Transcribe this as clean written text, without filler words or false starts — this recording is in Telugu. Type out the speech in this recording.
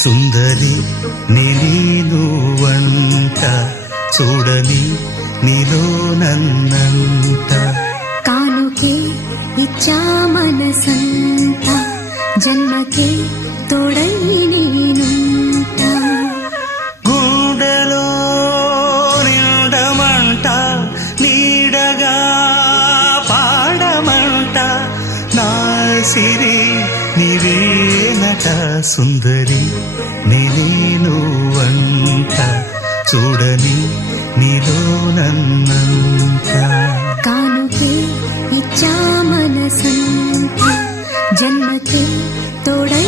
సుందరి నేను వంట చూడని నీలో నన్నంట కానుకే ఇచ్చా మనసంత జన్మకే తోడై నేనుంట గుండెలో నిండమంట నీడగా పాడమంట నా సిరి నీవేనట సుందరి నేను వంట చూడని నీలో నన్నంత కానుకే ఇచ్చా మనసంత జన్మకే తోడై